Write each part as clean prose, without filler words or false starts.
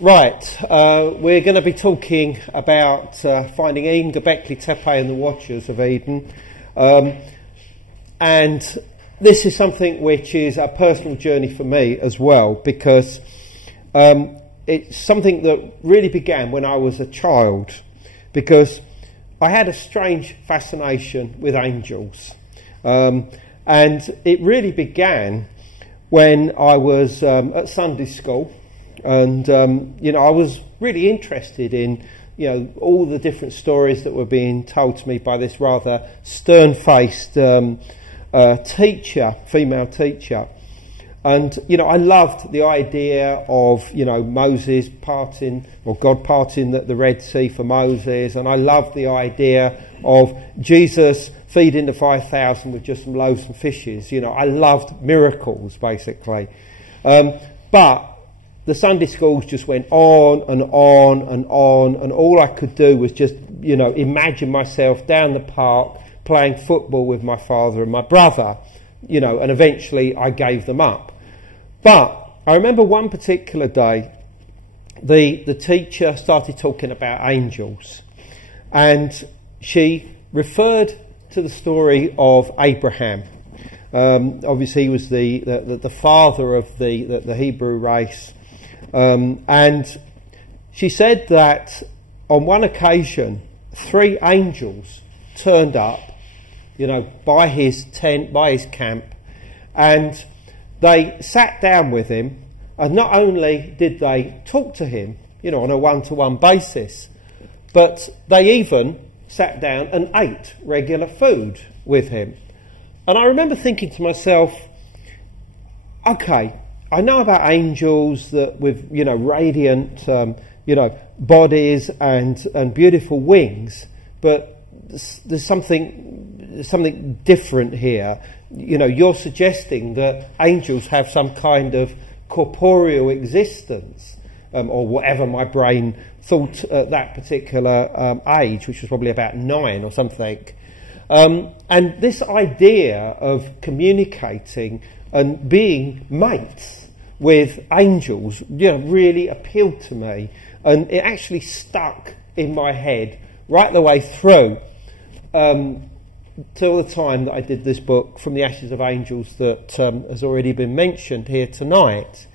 Right, we're going to be talking about finding Eden, Gobekli, Tepe and the Watchers of Eden. And this is something which is a personal journey for me as well, because it's something that really began when I was a child, because I had a strange fascination with angels. And it really began when I was at Sunday school. And, I was really interested in, all the different stories that were being told to me by this rather stern-faced teacher, female teacher. And, I loved the idea of, Moses parting, or God parting the Red Sea for Moses. And I loved the idea of Jesus feeding the 5,000 with just some loaves and fishes. I loved miracles, basically. But the Sunday schools just went on and on and on, and all I could do was just, imagine myself down the park playing football with my father and my brother, and eventually I gave them up. But I remember one particular day, the teacher started talking about angels, and she referred to the story of Abraham. Obviously he was the father of the Hebrew race. And she said that on one occasion 3 angels turned up, by his tent, by his camp, and they sat down with him, and not only did they talk to him, on a one-to-one basis, but they even sat down and ate regular food with him. And I remember thinking to myself, okay, I know about angels that with, radiant, bodies and beautiful wings, but there's something different here. You're suggesting that angels have some kind of corporeal existence, or whatever my brain thought at that particular age, which was probably about 9 or something. And this idea of communicating and being mates with angels, really appealed to me, and it actually stuck in my head right the way through till the time that I did this book, From the Ashes of Angels, that has already been mentioned here tonight.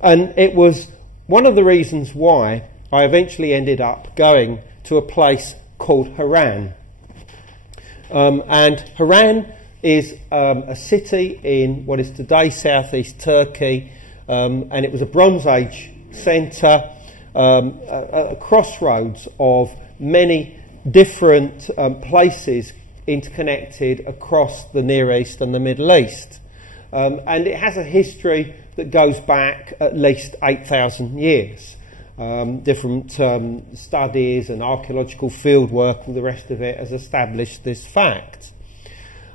And it was one of the reasons why I eventually ended up going to a place called Haran. And Haran is a city in what is today southeast Turkey, and it was a Bronze Age centre, a crossroads of many different places interconnected across the Near East and the Middle East. And it has a history that goes back at least 8,000 years. Different studies and archaeological fieldwork and the rest of it has established this fact.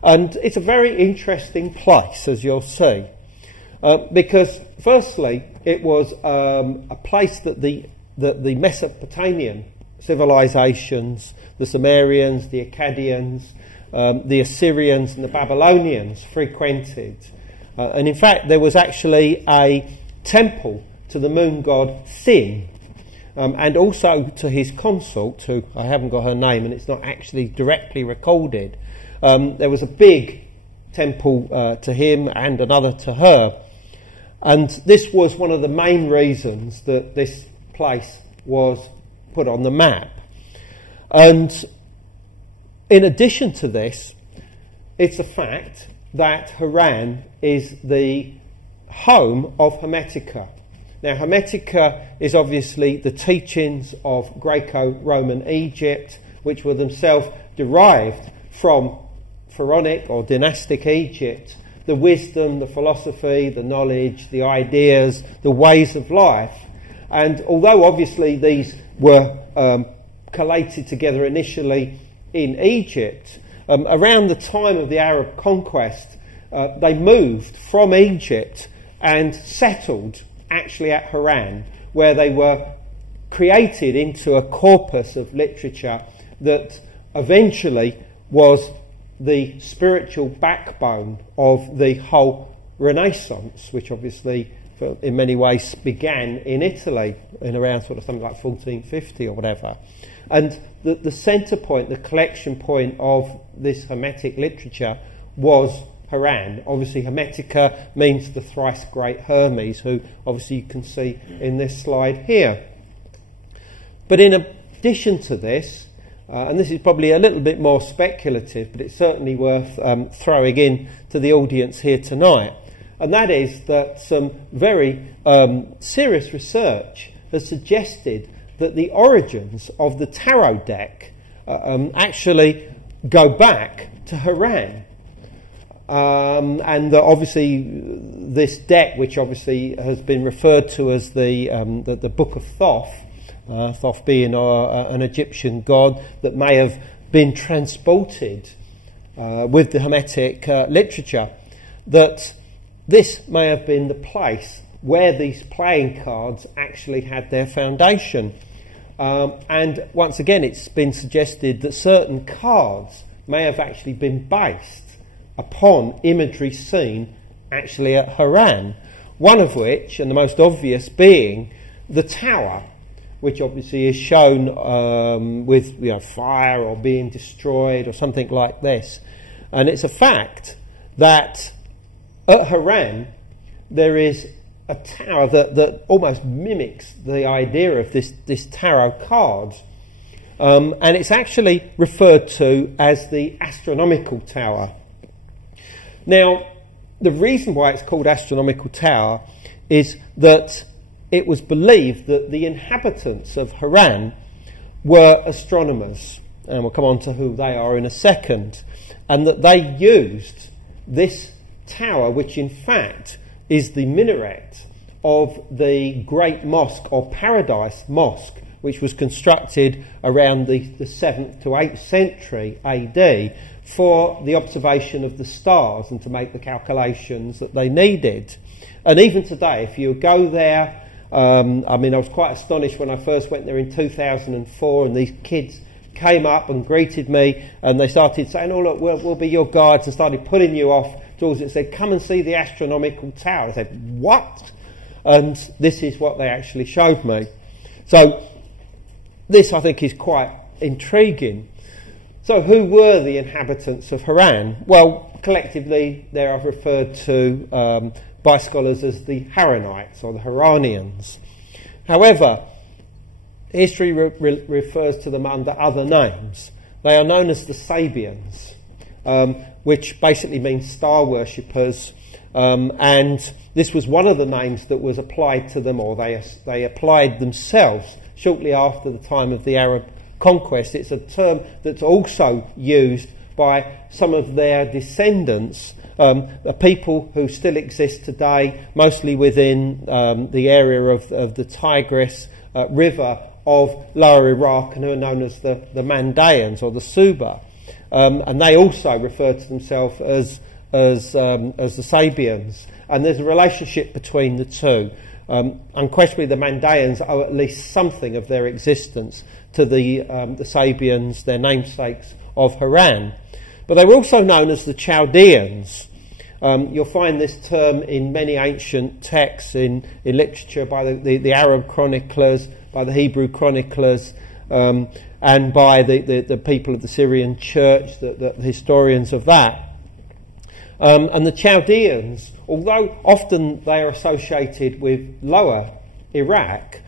And it's a very interesting place, as you'll see, because firstly it was a place that the Mesopotamian civilizations, the Sumerians, the Akkadians, the Assyrians and the Babylonians frequented. And in fact there was actually a temple to the moon god Sin, and also to his consort, who I haven't got her name and it's not actually directly recorded. There was a big temple to him and another to her. And this was one of the main reasons that this place was put on the map. And in addition to this, it's a fact that Haran is the home of Hermetica. Now, Hermetica is obviously the teachings of Greco-Roman Egypt, which were themselves derived from pharaonic or dynastic Egypt, the wisdom, the philosophy, the knowledge, the ideas, the ways of life. And although obviously these were collated together initially in Egypt, around the time of the Arab conquest, they moved from Egypt and settled actually at Haran, where they were created into a corpus of literature that eventually was the spiritual backbone of the whole Renaissance, which obviously in many ways began in Italy in around sort of something like 1450 or whatever. And the centre point, the collection point of this Hermetic literature was Haran. Obviously Hermetica means the thrice great Hermes, who obviously you can see in this slide here. But in addition to this, and this is probably a little bit more speculative, but it's certainly worth throwing in to the audience here tonight, and that is that some very serious research has suggested that the origins of the tarot deck actually go back to Haran. And obviously this deck, which obviously has been referred to as the Book of Thoth, Thoth being an Egyptian god that may have been transported with the Hermetic literature, that this may have been the place where these playing cards actually had their foundation. And once again, it's been suggested that certain cards may have actually been based upon imagery seen actually at Haran, one of which, and the most obvious being, the tower, which obviously is shown with fire or being destroyed or something like this. And it's a fact that at Haran there is a tower that almost mimics the idea of this tarot card, and it's actually referred to as the astronomical tower. Now, the reason why it's called astronomical tower is that it was believed that the inhabitants of Haran were astronomers, and we'll come on to who they are in a second, and that they used this tower, which in fact is the minaret of the great mosque or Paradise Mosque, which was constructed around the 7th to 8th century AD for the observation of the stars and to make the calculations that they needed. And even today, if you go there, I was quite astonished when I first went there in 2004, and these kids came up and greeted me, and they started saying, "Oh look, we'll be your guides," and started pulling you off towards it, said, "Come and see the astronomical tower." I said, "What?" And this is what they actually showed me. So this, I think, is quite intriguing. So who were the inhabitants of Haran? Well, collectively they are referred to by scholars as the Haranites or the Haranians. However, history refers to them under other names. They are known as the Sabians, which basically means star worshippers, and this was one of the names that was applied to them, or they applied themselves shortly after the time of the Arab conquest. It's a term that's also used by some of their descendants, people who still exist today, mostly within the area of the Tigris River of Lower Iraq, and who are known as the Mandaeans or the Suba, and they also refer to themselves as the Sabians. And there's a relationship between the two. Unquestionably, the Mandaeans owe at least something of their existence to the Sabians, their namesakes of Haran. But they were also known as the Chaldeans. You'll find this term in many ancient texts in literature by the Arab chroniclers, by the Hebrew chroniclers, and by the people of the Syrian church, the historians of that. And the Chaldeans, although often they are associated with Lower Iraq,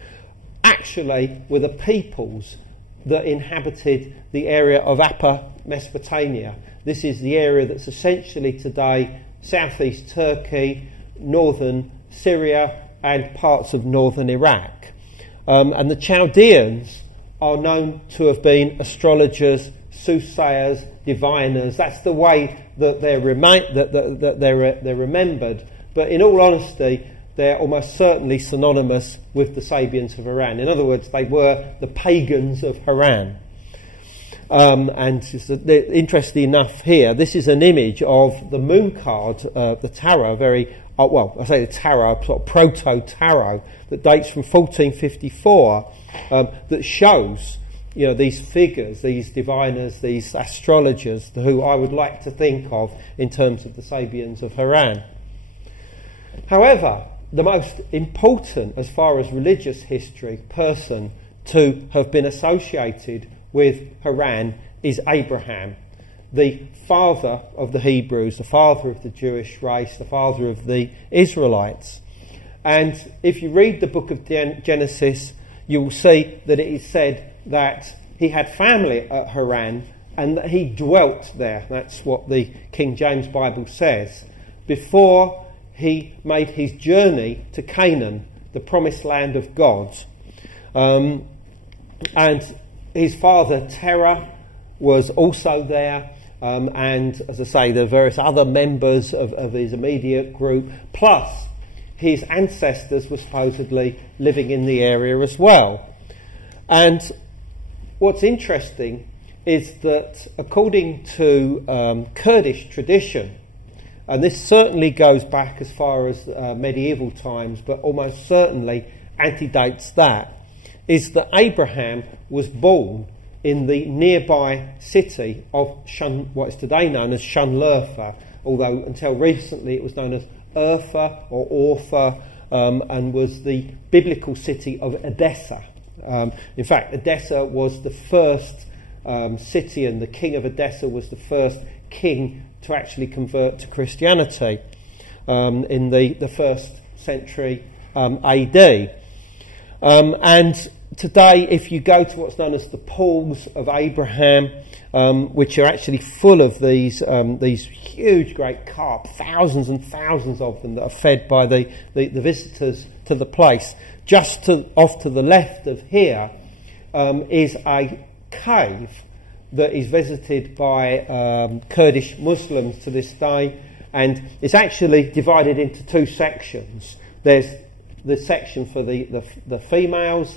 actually were the peoples that inhabited the area of Upper Mesopotamia. This is the area that's essentially today southeast Turkey, northern Syria, and parts of northern Iraq. And the Chaldeans are known to have been astrologers, soothsayers, diviners. That's the way that they're remembered. But in all honesty, they're almost certainly synonymous with the Sabians of Haran. In other words, they were the pagans of Haran. And just interestingly enough here, this is an image of the moon card, the tarot, I say the tarot, sort of proto-tarot, that dates from 1454, that shows these figures, these diviners, these astrologers, who I would like to think of in terms of the Sabians of Haran. However, the most important, as far as religious history, person to have been associated with Haran is Abraham, the father of the Hebrews, the father of the Jewish race, the father of the Israelites. And if you read the book of Genesis, you will see that it is said that he had family at Haran and that he dwelt there. That's what the King James Bible says, before he made his journey to Canaan, the promised land of God. And his father Terah was also there, and as I say, the various other members of his immediate group, plus his ancestors were supposedly living in the area as well. And what's interesting is that according to Kurdish tradition, and this certainly goes back as far as medieval times, but almost certainly antedates that, is that Abraham was born in the nearby city of what is today known as Shunlurfa, although until recently it was known as Urfa or Orpha, and was the biblical city of Edessa. In fact, Edessa was the first city, and the king of Edessa was the first king to actually convert to Christianity in the 1st century AD. And today, if you go to what's known as the pools of Abraham, which are actually full of these huge great carp, thousands and thousands of them that are fed by the visitors to the place, just off to the left of here is a cave that is visited by Kurdish Muslims to this day, and it's actually divided into two sections. There's the section for the females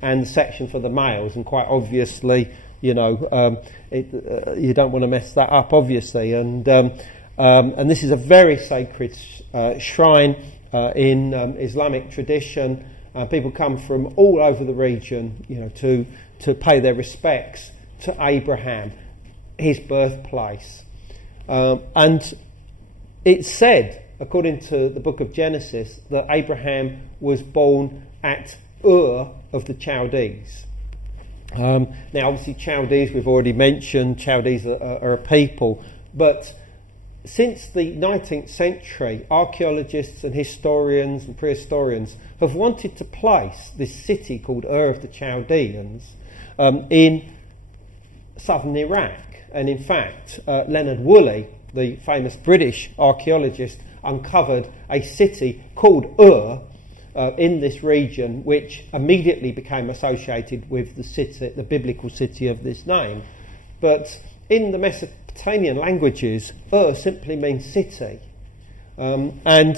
and the section for the males, and quite obviously, you know, you don't want to mess that up, obviously, and this is a very sacred shrine in Islamic tradition. People come from all over the region, you know, to pay their respects to Abraham, his birthplace. And it's said, according to the book of Genesis, that Abraham was born at Ur of the Chaldees. Now, obviously, Chaldees, we've already mentioned, Chaldees are a people, but since the 19th century, archaeologists and historians and prehistorians have wanted to place this city called Ur of the Chaldeans in southern Iraq. And in fact, Leonard Woolley, the famous British archaeologist, uncovered a city called Ur in this region, which immediately became associated with the city, the biblical city of this name. But in the Mesopotamian languages, Ur simply means city. And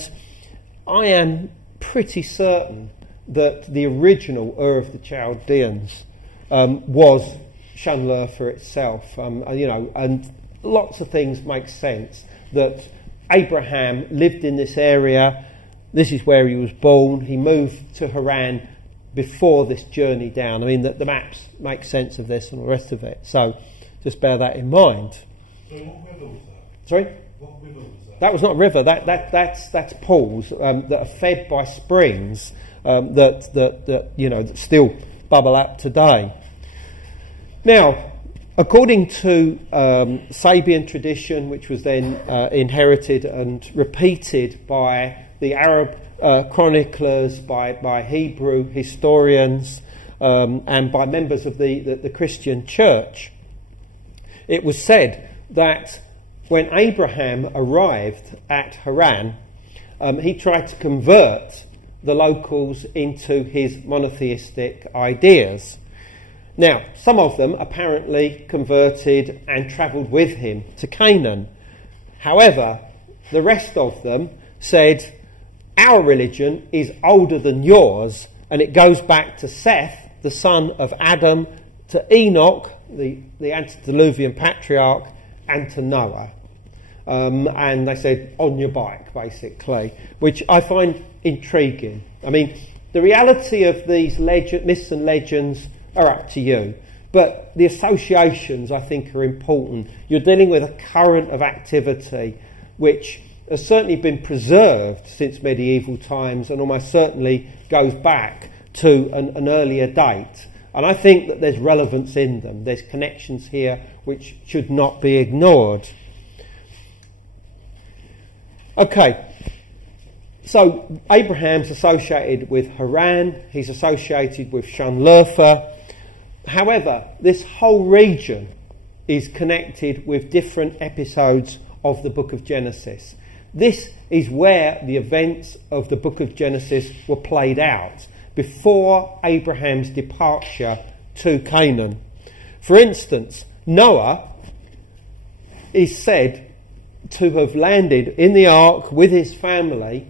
I am pretty certain that the original Ur of the Chaldeans was Shunlurfa itself. You know, and lots of things make sense that Abraham lived in this area. This is where he was born. He moved to Haran before this journey down. I mean, the maps make sense of this and the rest of it. So just bear that in mind. So what river was that? Sorry? What river was that? That was not a river. That's pools that are fed by springs that you know, that still bubble up today. Now, according to Sabian tradition, which was then inherited and repeated by the Arab chroniclers, by Hebrew historians, and by members of the Christian church, it was said that when Abraham arrived at Haran, he tried to convert the locals into his monotheistic ideas. Now, some of them apparently converted and travelled with him to Canaan. However, the rest of them said, our religion is older than yours, and it goes back to Seth, the son of Adam, to Enoch, the antediluvian patriarch, and to Noah. And they said, on your bike, basically, which I find intriguing. I mean, the reality of these myths and legends are up to you, but the associations, I think, are important. You're dealing with a current of activity which has certainly been preserved since medieval times, and almost certainly goes back to an earlier date. And I think that there's relevance in them. There's connections here which should not be ignored. Okay, so Abraham's associated with Haran, he's associated with Schonlerfa. However, this whole region is connected with different episodes of the book of Genesis. This is where the events of the book of Genesis were played out before Abraham's departure to Canaan. For instance, Noah is said to have landed in the ark with his family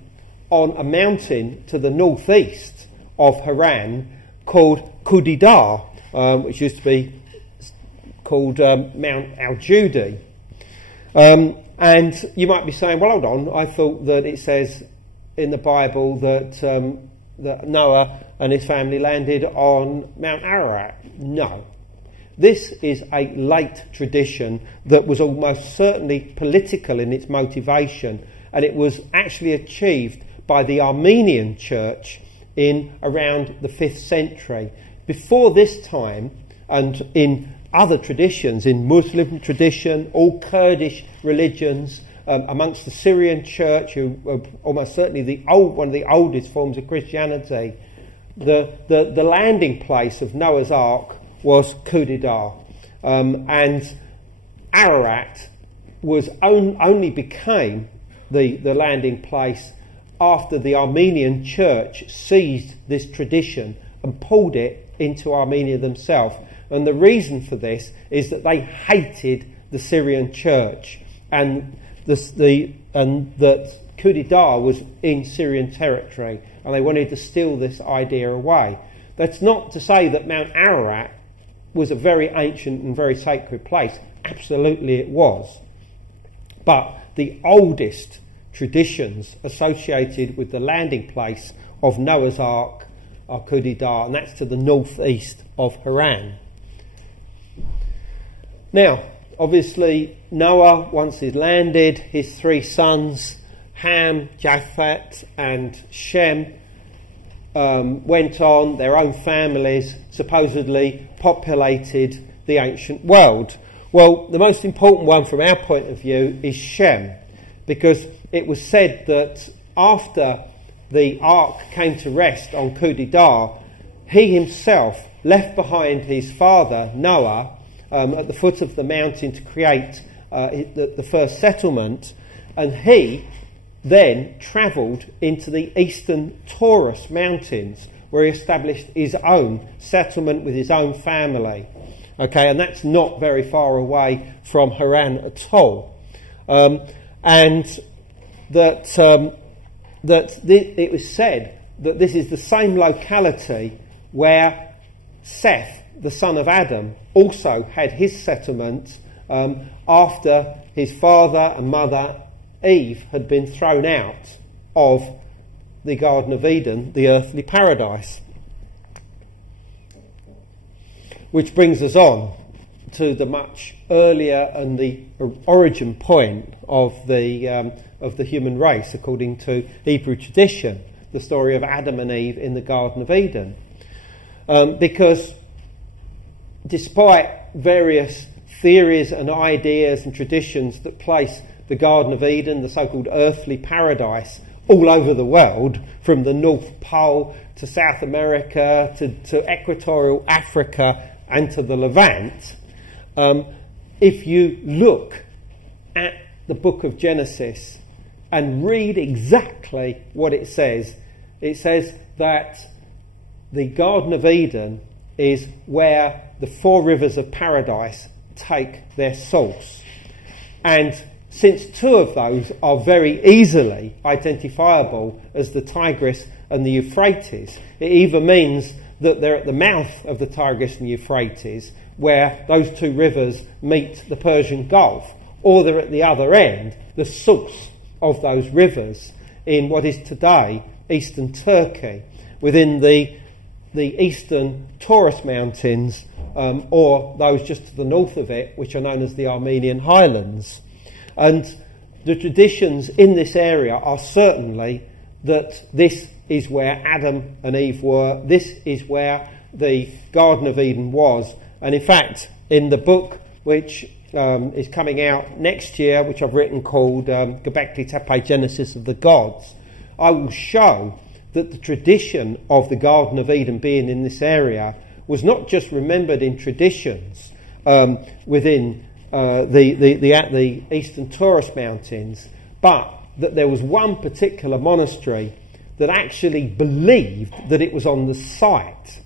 on a mountain to the northeast of Haran called Kudidar, which used to be called Mount Al-Judi. And you might be saying, well, hold on, I thought that it says in the Bible that that Noah and his family landed on Mount Ararat. No. This is a late tradition that was almost certainly political in its motivation, and it was actually achieved by the Armenian church in around the 5th century. Before this time, and in other traditions, in Muslim tradition, all Kurdish religions, amongst the Syrian church, who were almost certainly one of the oldest forms of Christianity, the landing place of Noah's Ark was Kudidar, and Ararat only became the landing place after the Armenian church seized this tradition and pulled it into Armenia themselves. And the reason for this is that they hated the Syrian church, and that Kudidar was in Syrian territory, and they wanted to steal this idea away. That's not to say that Mount Ararat was a very ancient and very sacred place. Absolutely it was. But the oldest traditions associated with the landing place of Noah's Ark are Kudidar, and that's to the northeast of Haran. Now, obviously, Noah, once he's landed, his 3 sons, Ham, Japheth and Shem, went on, their own families, supposedly populated the ancient world. Well, the most important one from our point of view is Shem, because it was said that after the ark came to rest on Kudidar, he himself left behind his father, Noah, at the foot of the mountain to create the first settlement, and he then travelled into the eastern Taurus mountains, where he established his own settlement with his own family. Okay, and that's not very far away from Haran at all. And that it was said that this is the same locality where Seth, the son of Adam, also had his settlement after his father and mother Eve had been thrown out of the Garden of Eden, the earthly paradise. Which brings us on to the much earlier and the origin point of the human race, according to Hebrew tradition, the story of Adam and Eve in the Garden of Eden. Because despite various theories and ideas and traditions that place the Garden of Eden, the so-called earthly paradise, all over the world, from the North Pole to South America to equatorial Africa and to the Levant, if you look at the book of Genesis and read exactly what it says that the Garden of Eden is where the 4 rivers of paradise take their source. And since 2 of those are very easily identifiable as the Tigris and the Euphrates, it either means that they're at the mouth of the Tigris and Euphrates, where those 2 rivers meet the Persian Gulf, or they're at the other end, the source of those rivers, in what is today eastern Turkey, within the eastern Taurus Mountains, or those just to the north of it, which are known as the Armenian Highlands. And the traditions in this area are certainly that this is where Adam and Eve were, this is where the Garden of Eden was. And in fact, in the book which is coming out next year, which I've written called Gobekli, Tepe, Genesis of the Gods, I will show that the tradition of the Garden of Eden being in this area was not just remembered in traditions within the eastern Taurus mountains, but that there was one particular monastery that actually believed that it was on the site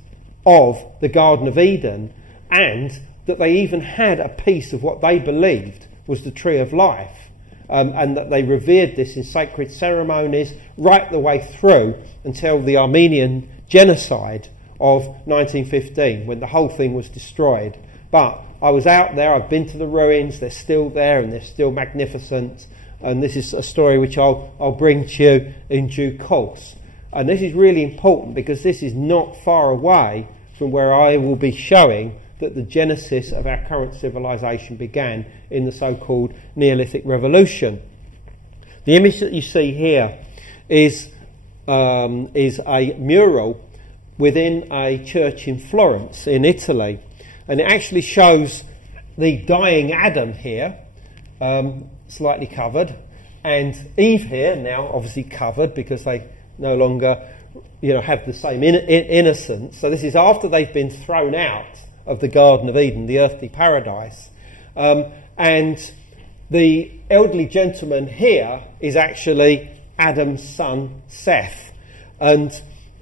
of the Garden of Eden, and that they even had a piece of what they believed was the Tree of Life, and that they revered this in sacred ceremonies right the way through until the Armenian genocide of 1915, when the whole thing was destroyed. But I was out there, I've been to the ruins, they're still there and they're still magnificent, and this is a story which I'll bring to you in due course. And this is really important because this is not far away from where I will be showing that the genesis of our current civilization began in the so-called Neolithic Revolution. The image that you see here is a mural within a church in Florence in Italy, and it actually shows the dying Adam here, slightly covered, and Eve here, now obviously covered because they no longer have the same innocence. So this is after they've been thrown out of the Garden of Eden, the earthly paradise. And the elderly gentleman here is actually Adam's son Seth. And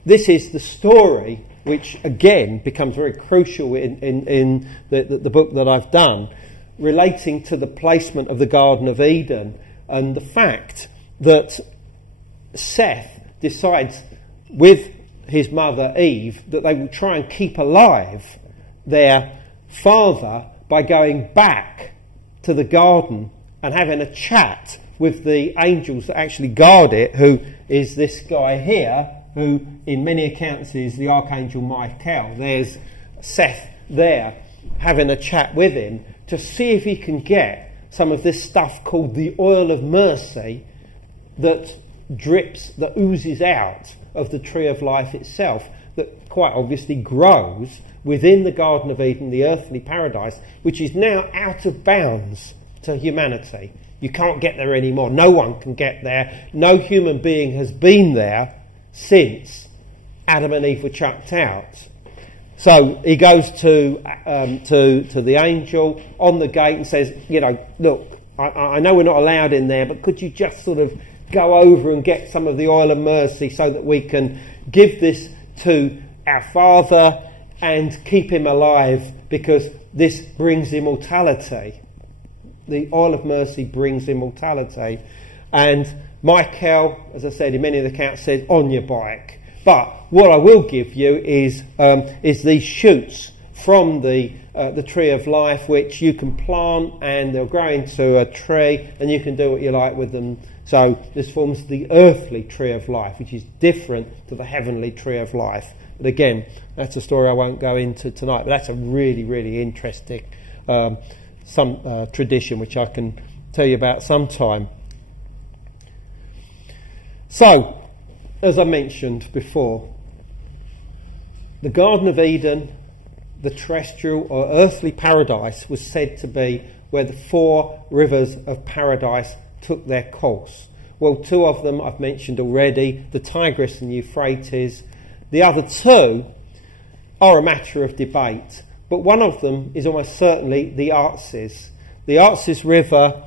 this is the story which again becomes very crucial in the book that I've done, relating to the placement of the Garden of Eden and the fact that Seth decides with his mother Eve that they will try and keep alive their father by going back to the garden and having a chat with the angels that actually guard it, who is this guy here, who in many accounts is the Archangel Michael. There's Seth there having a chat with him to see if he can get some of this stuff called the oil of mercy that drips, that oozes out of the Tree of Life itself, that quite obviously grows within the Garden of Eden, the earthly paradise, which is now out of bounds to humanity. You can't get there anymore. No one can get there. No human being has been there since Adam and Eve were chucked out. So he goes to the angel on the gate and says, look, I know we're not allowed in there, but could you just sort of go over and get some of the oil of mercy so that we can give this to our father and keep him alive, because this brings immortality. The oil of mercy brings immortality. And Michael, as I said in many of the accounts, says, on your bike. But what I will give you is these shoots from the Tree of Life, which you can plant and they'll grow into a tree and you can do what you like with them. So this forms the earthly Tree of Life, which is different to the heavenly Tree of Life. But again, that's a story I won't go into tonight, but that's a really, really interesting tradition which I can tell you about sometime. So, as I mentioned before, the Garden of Eden, the terrestrial or earthly paradise, was said to be where the 4 rivers of paradise took their course. Well, 2 of them I've mentioned already, the Tigris and Euphrates. The other 2 are a matter of debate, but one of them is almost certainly the Arxis. The Arxis River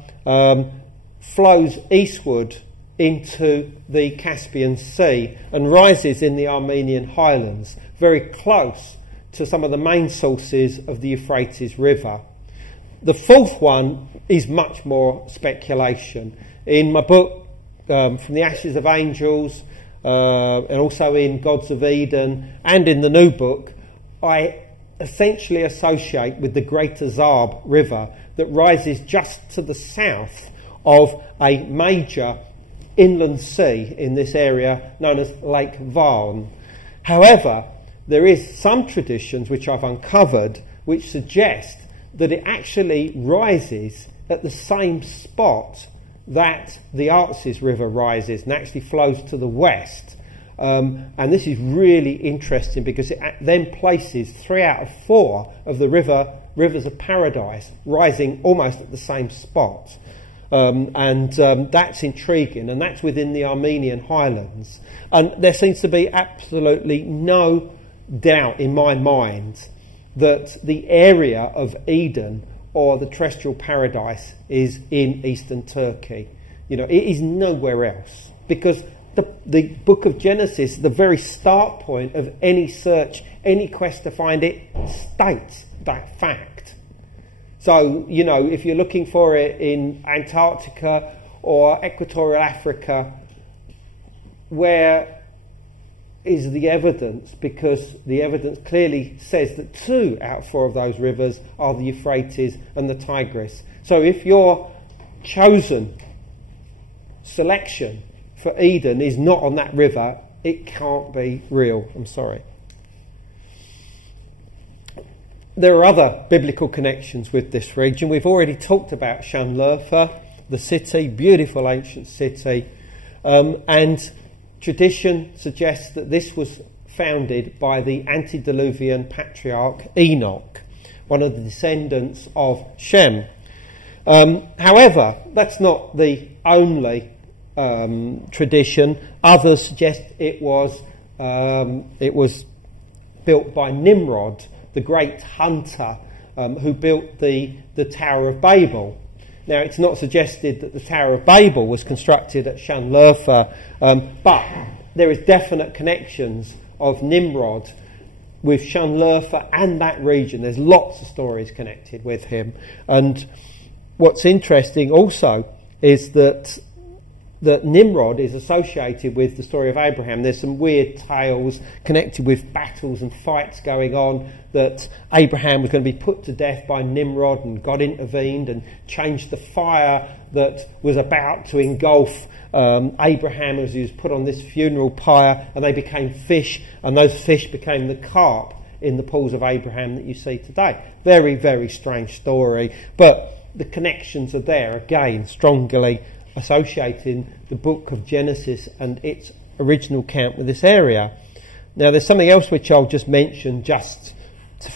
flows eastward into the Caspian Sea and rises in the Armenian highlands, very close to some of the main sources of the Euphrates River. The 4th one is much more speculation. In my book, From the Ashes of Angels, and also in Gods of Eden, and in the new book, I essentially associate with the Greater Zarb River that rises just to the south of a major inland sea in this area known as Lake Van. However, there is some traditions which I've uncovered which suggest that it actually rises at the same spot that the Arxes River rises and actually flows to the west. And this is really interesting because it then places 3 out of 4 of the rivers of paradise rising almost at the same spot. That's intriguing, and that's within the Armenian highlands. And there seems to be absolutely no doubt in my mind that the area of Eden or the terrestrial paradise is in eastern Turkey. You know, it is nowhere else, because the book of Genesis, the very start point of any search, any quest to find it, states that fact. So, you know, if you're looking for it in Antarctica or Equatorial Africa, where is the evidence? Because the evidence clearly says that 2 out of 4 of those rivers are the Euphrates and the Tigris. So if your chosen selection for Eden is not on that river, it can't be real. I'm sorry. There are other biblical connections with this region. We've already talked about Shanlurfa, the city, beautiful ancient city, and tradition suggests that this was founded by the antediluvian patriarch Enoch, one of the descendants of Shem. However, that's not the only tradition. Others suggest it was built by Nimrod, the great hunter who built the Tower of Babel. Now, it's not suggested that the Tower of Babel was constructed at Shanlurfa, but there is definite connections of Nimrod with Shanlurfa and that region. There's lots of stories connected with him. And what's interesting also is that Nimrod is associated with the story of Abraham. There's some weird tales connected with battles and fights going on, that Abraham was going to be put to death by Nimrod, and God intervened and changed the fire that was about to engulf Abraham as he was put on this funeral pyre, and they became fish, and those fish became the carp in the pools of Abraham that you see today. Very, very strange story, but the connections are there again, strongly associating the book of Genesis and its original account with this area. Now, there's something else which I'll just mention just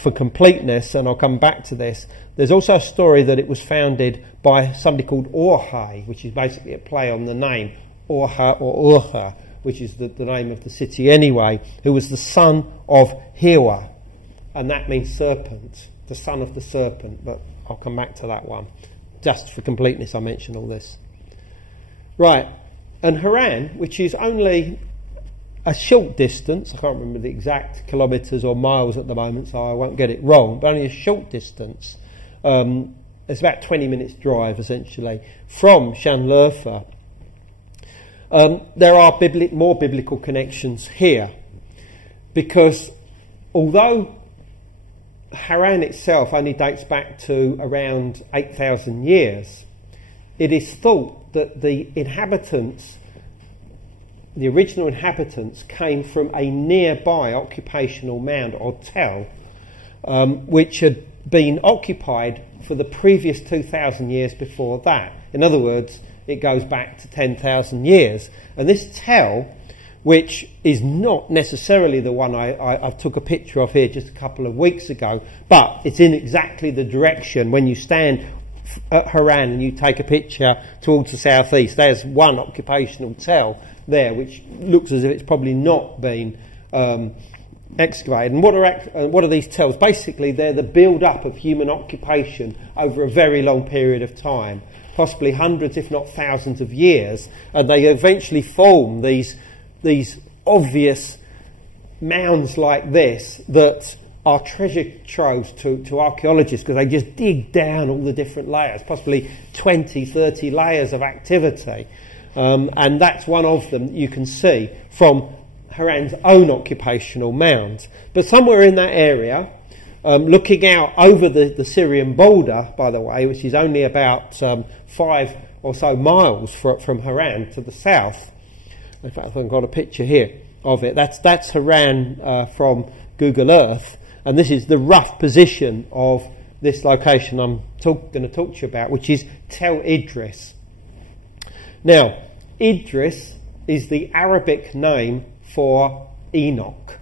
for completeness, and I'll come back to this. There's also a story that it was founded by somebody called Orhai, which is basically a play on the name Orha or Urha, which is the name of the city anyway, who was the son of Hiwa, and that means serpent, the son of the serpent, but I'll come back to that one. Just for completeness, I mention all this. Right, and Haran, which is only a short distance, I can't remember the exact kilometres or miles at the moment, so I won't get it wrong, but only a short distance. It's about 20 minutes drive, essentially, from Shanlurfa. There are more biblical connections here, because although Haran itself only dates back to around 8,000 years, it is thought that the inhabitants, the original inhabitants, came from a nearby occupational mound or tell, which had been occupied for the previous 2,000 years before that. In other words, it goes back to 10,000 years. And this tell, which is not necessarily the one I took a picture of here just a couple of weeks ago, but it's in exactly the direction when you stand at Haran and you take a picture towards the southeast. There's one occupational tell there which looks as if it's probably not been excavated. And what are these tells? Basically, they're the build-up of human occupation over a very long period of time, possibly hundreds if not thousands of years, and they eventually form these obvious mounds like this that are treasure troves to archaeologists, because they just dig down all the different layers, possibly 20, 30 layers of activity. And that's one of them that you can see from Haran's own occupational mound. But somewhere in that area, looking out over the Syrian border, by the way, which is only about 5 or so miles from Haran to the south. In fact, I've got a picture here of it. That's Haran from Google Earth. And this is the rough position of this location I'm going to talk to you about, which is Tel Idris. Now, Idris is the Arabic name for Enoch.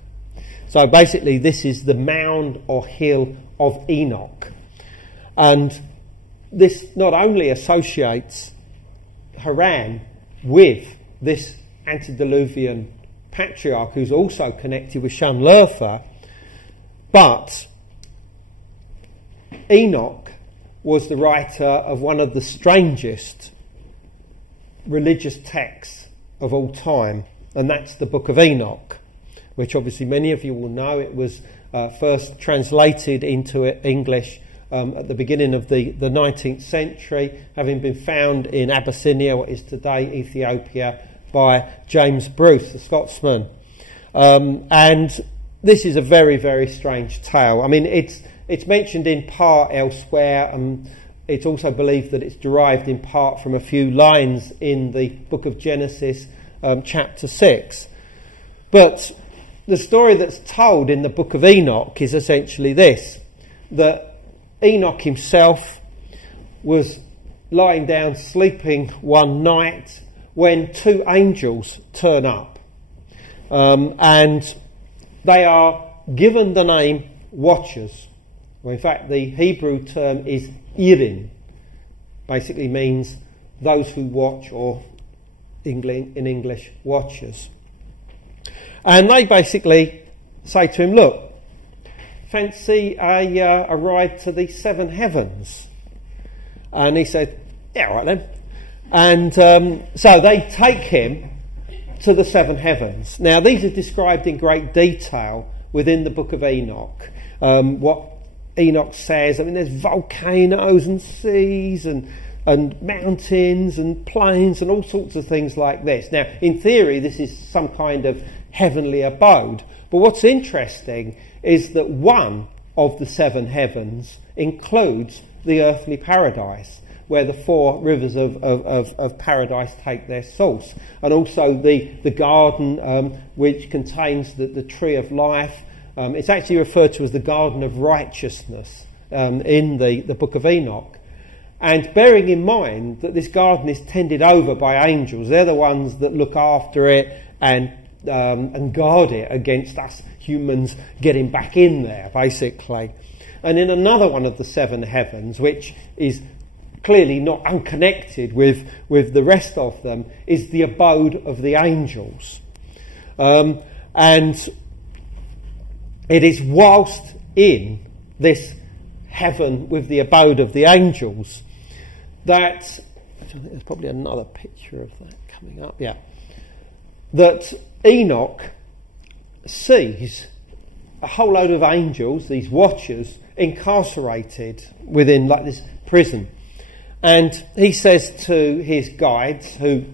So basically this is the mound or hill of Enoch. And this not only associates Haran with this antediluvian patriarch who's also connected with Shamlerfa, but Enoch was the writer of one of the strangest religious texts of all time, and that's the Book of Enoch, which obviously many of you will know. It was first translated into English at the beginning of the 19th century, having been found in Abyssinia, what is today Ethiopia, by James Bruce, the Scotsman. And this is a very, very strange tale. I mean, it's mentioned in part elsewhere, and it's also believed that it's derived in part from a few lines in the book of Genesis, chapter 6. But the story that's told in the book of Enoch is essentially this, that Enoch himself was lying down sleeping one night when two angels turn up, and they are given the name watchers. Well, in fact, the Hebrew term is irin, basically means those who watch, or in English, watchers. And they basically say to him, look, fancy a ride to the seven heavens? And he said, yeah, all right then. And so they take him to the seven heavens. Now, these are described in great detail within the book of Enoch. What Enoch says, I mean, there's volcanoes and seas and mountains and plains and all sorts of things like this. Now, in theory, this is some kind of heavenly abode. But what's interesting is that one of the seven heavens includes the earthly paradise, where the four rivers of paradise take their source, and also the garden which contains the tree of life. It's actually referred to as the garden of righteousness in the book of Enoch. And bearing in mind that this garden is tended over by angels, they're the ones that look after it and guard it against us humans getting back in there, basically. And in another one of the seven heavens, which is clearly not unconnected with the rest of them, is the abode of the angels. And it is whilst in this heaven with the abode of the angels that, I think there's probably another picture of that coming up, yeah, that Enoch sees a whole load of angels, these watchers, incarcerated within like this prison. And he says to his guides, who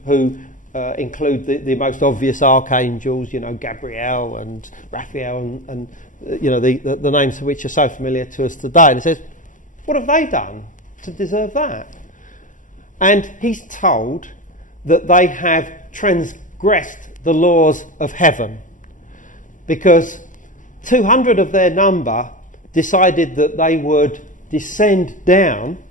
include the most obvious archangels, you know, Gabriel and Raphael and you know, the names of which are so familiar to us today. And he says, what have they done to deserve that? And he's told that they have transgressed the laws of heaven, because 200 of their number decided that they would descend down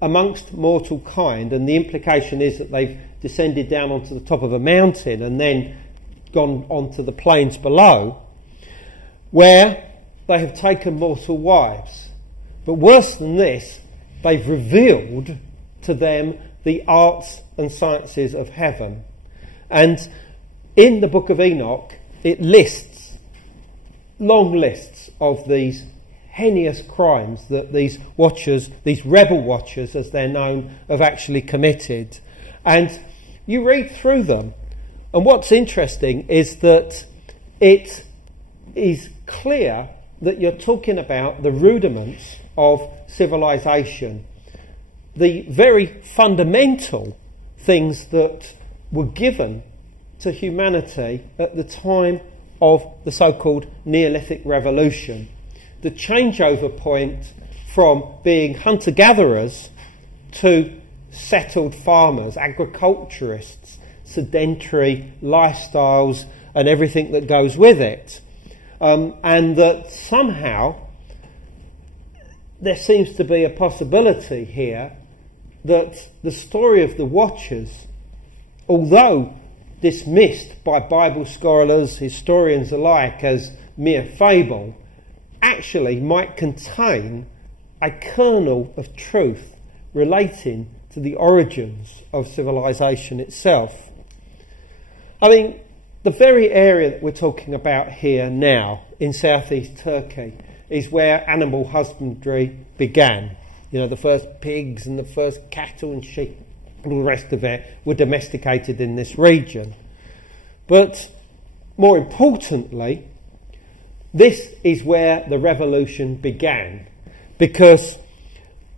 amongst mortal kind, and the implication is that they've descended down onto the top of a mountain and then gone onto the plains below, where they have taken mortal wives. But worse than this, they've revealed to them the arts and sciences of heaven. And in the book of Enoch, it lists long lists of these heinous crimes that these watchers, these rebel watchers as they're known, have actually committed. And you read through them, and what's interesting is that it is clear that you're talking about the rudiments of civilization, the very fundamental things that were given to humanity at the time of the so-called Neolithic Revolution. The changeover point from being hunter-gatherers to settled farmers, agriculturists, sedentary lifestyles and everything that goes with it. And that somehow there seems to be a possibility here that the story of the Watchers although dismissed by Bible scholars, historians alike as mere fable, actually might contain a kernel of truth relating to the origins of civilization itself. I mean, the very area that we're talking about here now in southeast Turkey is where animal husbandry began. You know, the first pigs and the first cattle and sheep and all the rest of it were domesticated in this region. But more importantly, this is where the revolution began, because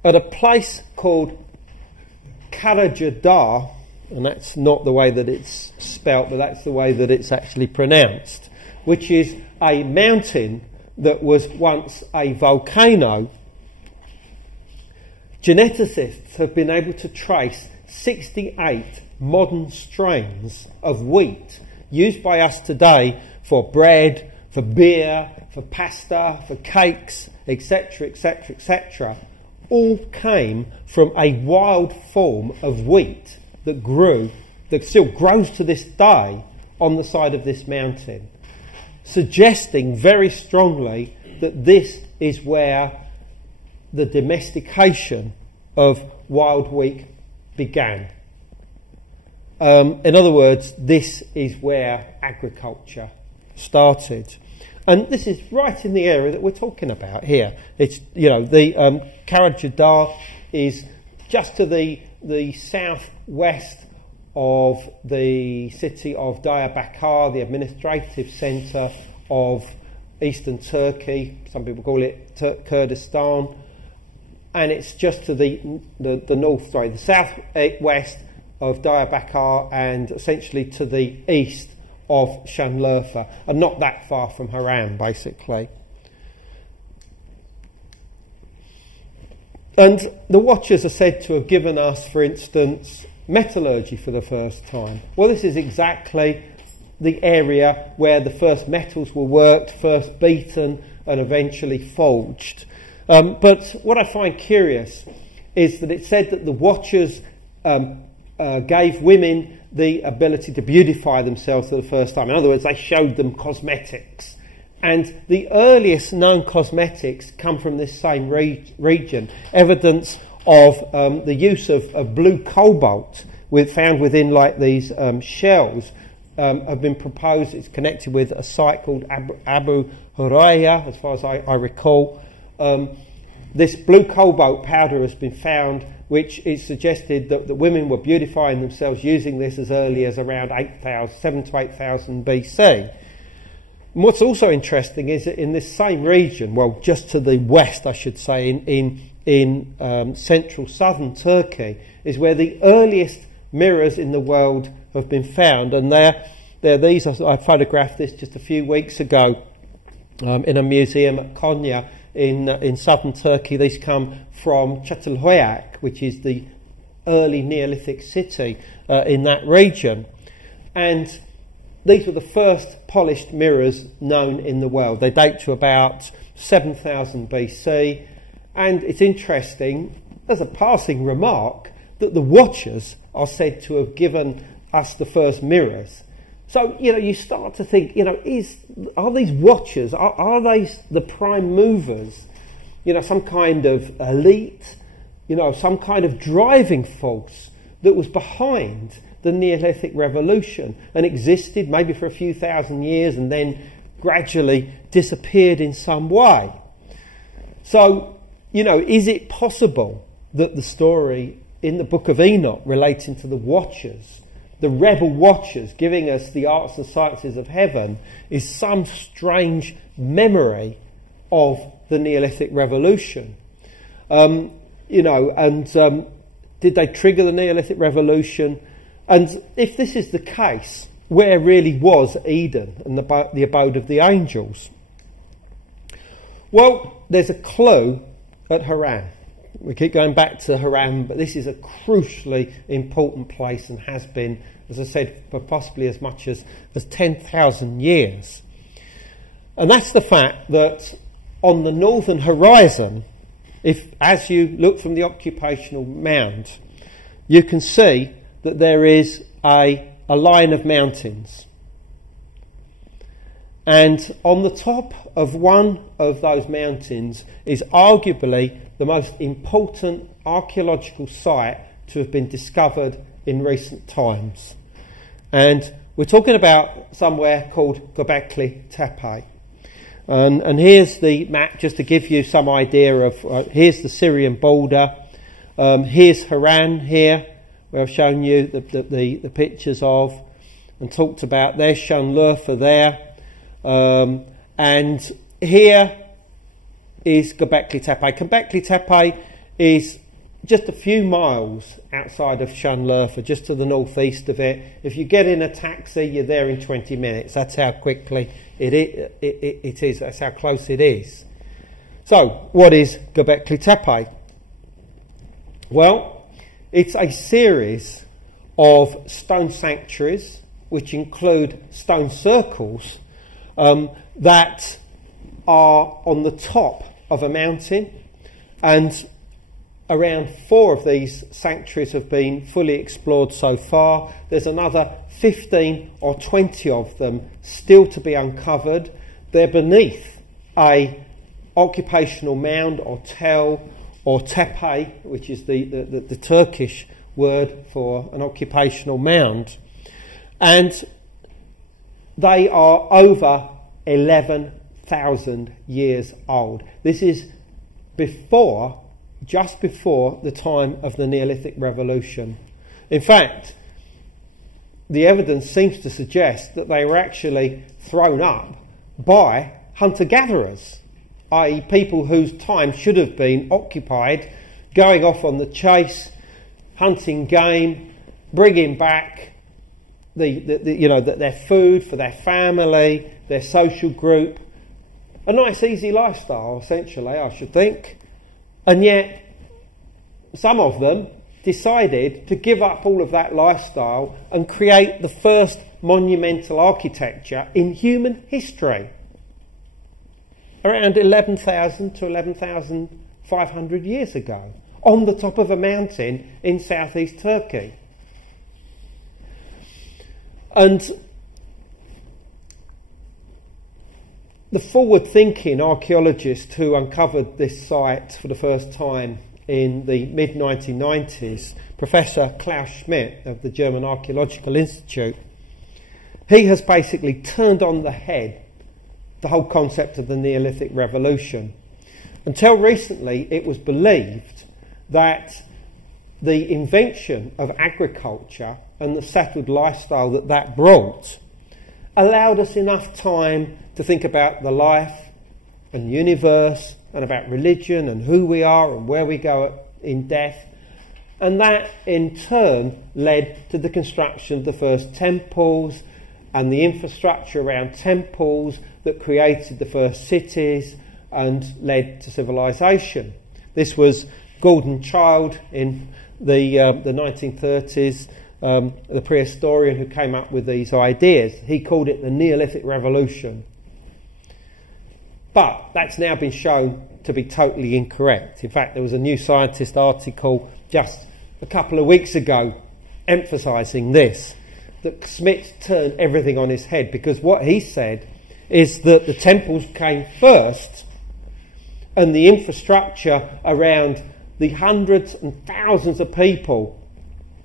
at a place called Karacadağ, and that's not the way that it's spelt, but that's the way that it's actually pronounced, which is a mountain that was once a volcano. Geneticists have been able to trace 68 modern strains of wheat used by us today for bread, for beer, for pasta, for cakes, etc., etc., etc., all came from a wild form of wheat that grew, that still grows to this day on the side of this mountain, suggesting very strongly that this is where the domestication of wild wheat began. In other words, this is where agriculture started. And this is right in the area that we're talking about here. It's, you know, the Karacadağ is just to the southwest of the city of Diyarbakir, the administrative centre of eastern Turkey. Some people call it Kurdistan. And it's just to the southwest of Diyarbakir and essentially to the east of Şanlıurfa, and not that far from Haran, basically. And the Watchers are said to have given us, for instance, metallurgy for the first time. Well, this is exactly the area where the first metals were worked, first beaten and eventually forged. But what I find curious is that it said that the Watchers gave women the ability to beautify themselves for the first time. In other words, they showed them cosmetics. And the earliest known cosmetics come from this same region. Evidence of the use of blue cobalt found within like these shells have been proposed. It's connected with a site called Abu Huraya, as far as I recall. This blue cobalt powder has been found, which is suggested that the women were beautifying themselves using this as early as around 7 to 8,000 BC. And what's also interesting is that in this same region, well, just to the west, I should say, in central southern Turkey, is where the earliest mirrors in the world have been found. And they're these. I photographed this just a few weeks ago in a museum at Konya in southern Turkey. These come from Çatalhöyük, which is the early Neolithic city in that region. And these were the first polished mirrors known in the world. They date to about 7,000 BC. And it's interesting, as a passing remark, that the Watchers are said to have given us the first mirrors. So, you know, you start to think, you know, are these Watchers, are they the prime movers? You know, some kind of elite, you know, some kind of driving force that was behind the Neolithic revolution and existed maybe for a few thousand years and then gradually disappeared in some way. So, you know, is it possible that the story in the book of Enoch relating to the Watchers, the rebel Watchers giving us the arts and sciences of heaven, is some strange memory of the Neolithic revolution? You know, and did they trigger the Neolithic revolution? And if this is the case, where really was Eden and the abode of the angels? Well, there's a clue at Haran. We keep going back to Haran, but this is a crucially important place and has been, as I said, for possibly as much as 10,000 years. And that's the fact that on the northern horizon, as you look from the occupational mound, you can see that there is a line of mountains. And on the top of one of those mountains is arguably the most important archaeological site to have been discovered in recent times. And we're talking about somewhere called Gobekli Tepe. And here's the map just to give you some idea of, here's the Syrian border. Here's Haran here, where I've shown you the pictures of and talked about. There's Şanlıurfa there. And here is Gobekli Tepe. Gobekli Tepe is just a few miles outside of Şanlıurfa, just to the northeast of it. If you get in a taxi, you're there in 20 minutes. That's how quickly it is. That's how close it is. So, what is Gobekli Tepe? Well, it's a series of stone sanctuaries, which include stone circles, that are on the top of a mountain, and around 4 of these sanctuaries have been fully explored so far. There's another 15 or 20 of them still to be uncovered. They're beneath a occupational mound or tell or tepe, which is the Turkish word for an occupational mound. And they are over 11,000 years old. This is just before the time of the Neolithic Revolution. In fact, the evidence seems to suggest that they were actually thrown up by hunter-gatherers, i.e. people whose time should have been occupied going off on the chase, hunting game, bringing back their food for their family, their social group. A nice easy lifestyle, essentially, I should think. And yet, some of them decided to give up all of that lifestyle and create the first monumental architecture in human history. Around 11,000 to 11,500 years ago, on the top of a mountain in southeast Turkey. And the forward-thinking archaeologist who uncovered this site for the first time in the mid-1990s, Professor Klaus Schmidt of the German Archaeological Institute, he has basically turned on the head the whole concept of the Neolithic Revolution. Until recently, it was believed that the invention of agriculture and the settled lifestyle that brought allowed us enough time to think about the life and universe and about religion and who we are and where we go in death. And that in turn led to the construction of the first temples and the infrastructure around temples that created the first cities and led to civilization. This was Gordon Childe in the 1930s, the prehistorian who came up with these ideas. He called it the Neolithic Revolution. But that's now been shown to be totally incorrect. In fact, there was a New Scientist article just a couple of weeks ago emphasising this, that Schmidt turned everything on his head, because what he said is that the temples came first and the infrastructure around the hundreds and thousands of people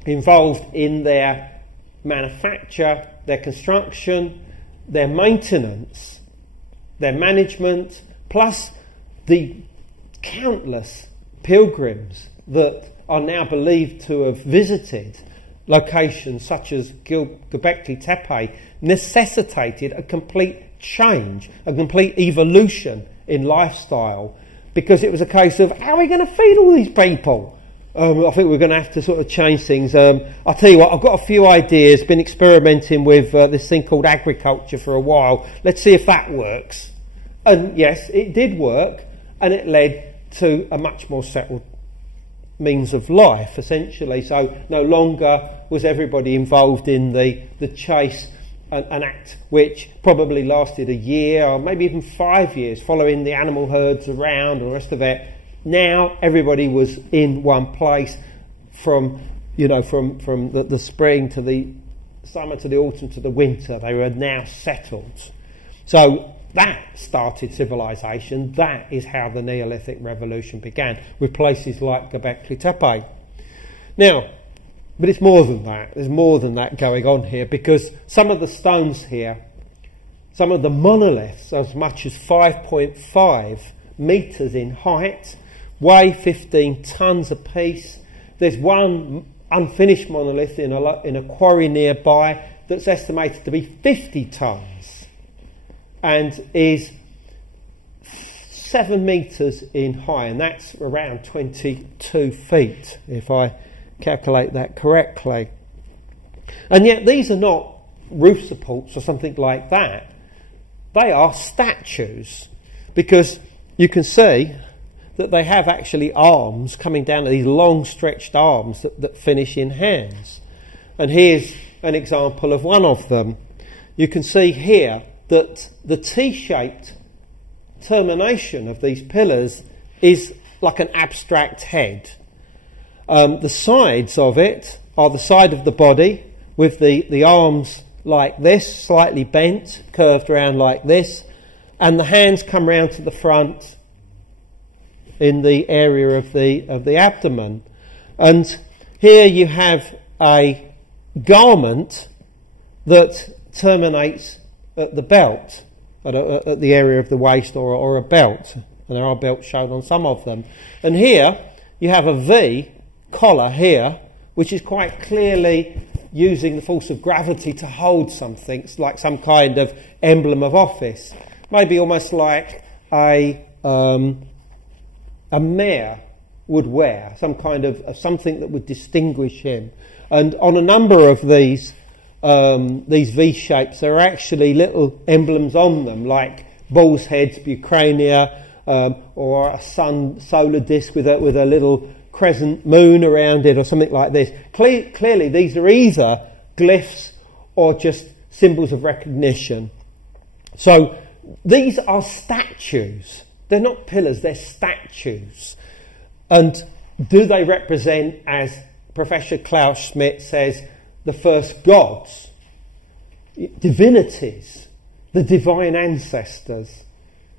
involved in their manufacture, their construction, their maintenance, their management, plus the countless pilgrims that are now believed to have visited locations such as Gobekli Tepe, necessitated a complete change, a complete evolution in lifestyle, because it was a case of, how are we going to feed all these people? I think we're going to have to sort of change things. I'll tell you what, I've got a few ideas, been experimenting with this thing called agriculture for a while. Let's see if that works. And yes, it did work, and it led to a much more settled means of life, essentially. So no longer was everybody involved in the chase, an act which probably lasted a year or maybe even 5 years, following the animal herds around and the rest of it. Now everybody was in one place from the spring to the summer to the autumn to the winter, they were now settled. So that started civilization. That is how the Neolithic revolution began, with places like Gobekli Tepe. Now, but it's more than that. There's more than that going on here, because some of the stones here, some of the monoliths, as much as 5.5 metres in height, weigh 15 tonnes apiece. There's one unfinished monolith in a quarry nearby that's estimated to be 50 tonnes and is 7 metres in height, and that's around 22 feet, if I calculate that correctly. And yet these are not roof supports or something like that. They are statues, because you can see that they have actually arms coming down to these long stretched arms that finish in hands. And here's an example of one of them. You can see here that the T-shaped termination of these pillars is like an abstract head. The sides of it are the side of the body, with the arms like this, slightly bent, curved around like this, and the hands come round to the front in the area of the abdomen. And here you have a garment that terminates at the belt, at the area of the waist, or a belt, and there are belts shown on some of them. And here you have a V collar here, which is quite clearly using the force of gravity to hold something. It's like some kind of emblem of office, maybe almost like a mayor would wear, some kind of something that would distinguish him. And on a number of these V shapes, there are actually little emblems on them, like bull's heads, Bucrania, or a solar disc with a little crescent moon around it, or something like this. Clearly these are either glyphs or just symbols of recognition. So these are statues. They're not pillars, they're statues. And do they represent, as Professor Klaus Schmidt says, the first gods, divinities, the divine ancestors?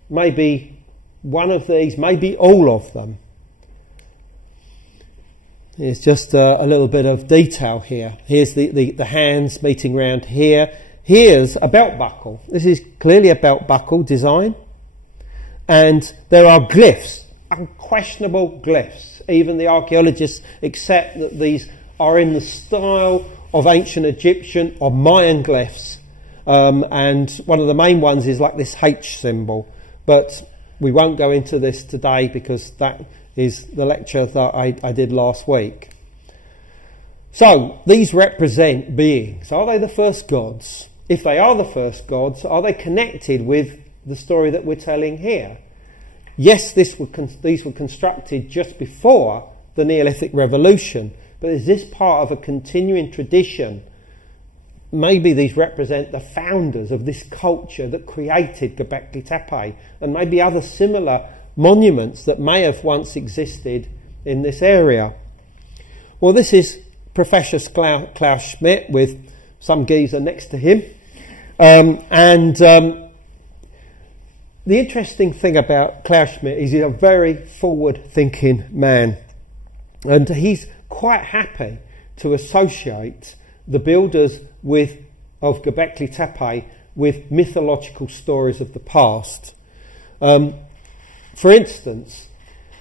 Maybe one of these, maybe all of them. Here's just a little bit of detail here. Here's the hands meeting round here. Here's a belt buckle. This is clearly a belt buckle design. And there are glyphs, unquestionable glyphs. Even the archaeologists accept that these are in the style of ancient Egyptian or Mayan glyphs. And one of the main ones is like this H symbol. But we won't go into this today, because that is the lecture that I did last week. So these represent beings. Are they the first gods? If they are the first gods, are they connected with the story that we're telling here? Yes, these were constructed just before the Neolithic revolution, but is this part of a continuing tradition? Maybe these represent the founders of this culture that created Gobekli Tepe, and maybe other similar monuments that may have once existed in this area. Well, this is Professor Klaus Schmidt with some geezer next to him. The interesting thing about Klaus Schmidt is he's a very forward-thinking man, and he's quite happy to associate the builders of Gobekli Tepe with mythological stories of the past. For instance,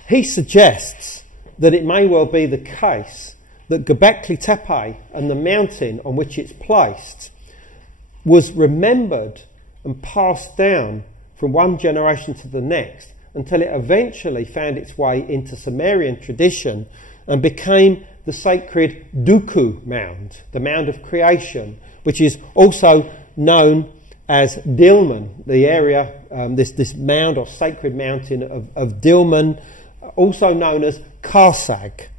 he suggests that it may well be the case that Gobekli Tepe and the mountain on which it's placed was remembered and passed down from one generation to the next until it eventually found its way into Sumerian tradition and became the sacred Duku mound, the mound of creation, which is also known as Dilmun, the area, this mound or sacred mountain of Dilmun, also known as Karsag,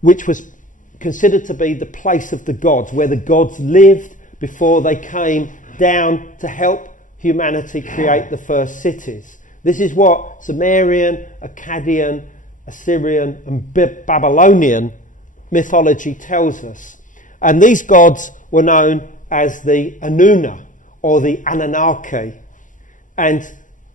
which was considered to be the place of the gods, where the gods lived before they came down to help humanity create the first cities. This is what Sumerian, Akkadian, Assyrian and Babylonian mythology tells us. And these gods were known as the Anuna, or the Anunnaki. And